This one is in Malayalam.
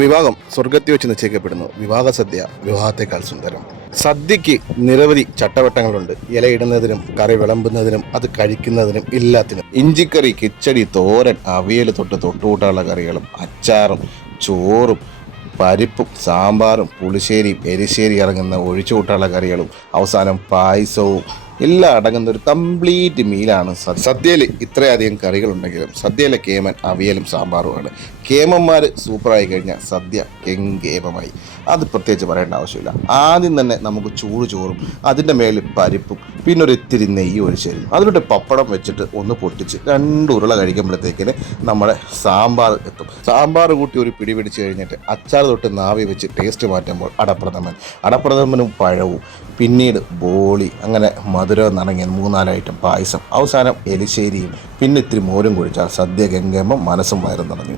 വിവാഹം സ്വർഗത്തിൽ വെച്ച് നിശ്ചയിക്കപ്പെടുന്നു. വിവാഹ സദ്യ വിവാഹത്തെക്കാൾ സുന്ദരം. സദ്യക്ക് നിരവധി ചട്ടവട്ടങ്ങളുണ്ട്. ഇലയിടുന്നതിനും കറി വിളമ്പുന്നതിനും അത് കഴിക്കുന്നതിനും എല്ലാത്തിനും. ഇഞ്ചിക്കറി, കിച്ചടി, തോരൻ, അവിയൽ തൊട്ട് തൊട്ടുകൂട്ടാനുള്ള കറികളും അച്ചാറും ചോറും പരിപ്പും സാമ്പാറും പുളിശ്ശേരിയും എരിശ്ശേരി ഇറങ്ങുന്ന ഒഴിച്ചുകൂട്ടാനുള്ള കറികളും അവസാനം പായസവും എല്ലാം അടങ്ങുന്ന ഒരു കംപ്ലീറ്റ് മീലാണ് സദ്യയിൽ. ഇത്രയധികം കറികളുണ്ടെങ്കിലും സദ്യയിലെ കേമൻ അവിയലും സാമ്പാറുമാണ്. കേമന്മാർ സൂപ്പറായി കഴിഞ്ഞാൽ സദ്യ കെങ്കേമമായി. അത് പ്രത്യേകിച്ച് പറയേണ്ട ആവശ്യമില്ല. ആദ്യം തന്നെ നമുക്ക് ചൂട് ചോറും അതിൻ്റെ മേളിൽ പരിപ്പും പിന്നെ ഒരു ഇത്തിരി നെയ്യ് ഒഴിച്ച് തരും. അതിലൂടെ പപ്പടം വെച്ചിട്ട് ഒന്ന് പൊട്ടിച്ച് 2 ഉരുള കഴിക്കുമ്പോഴത്തേക്കിന് നമ്മുടെ സാമ്പാർ എത്തും. സാമ്പാർ കൂട്ടി ഒരു പിടി പിടിച്ച് കഴിഞ്ഞിട്ട് അച്ചാർ തൊട്ട് നാവി വെച്ച് ടേസ്റ്റ് മാറ്റുമ്പോൾ അടപ്രഥമനും പഴവും പിന്നീട് ബോളി, അങ്ങനെ മധുരം നനങ്ങിയ 3-4 ഐറ്റം പായസം, അവസാനം എലിശ്ശേരിയും പിന്നെ ഇത്തിരി മോരും കുഴിച്ചാൽ സദ്യ ഗംഗേമം മനസ്സും വയറും നിറഞ്ഞു.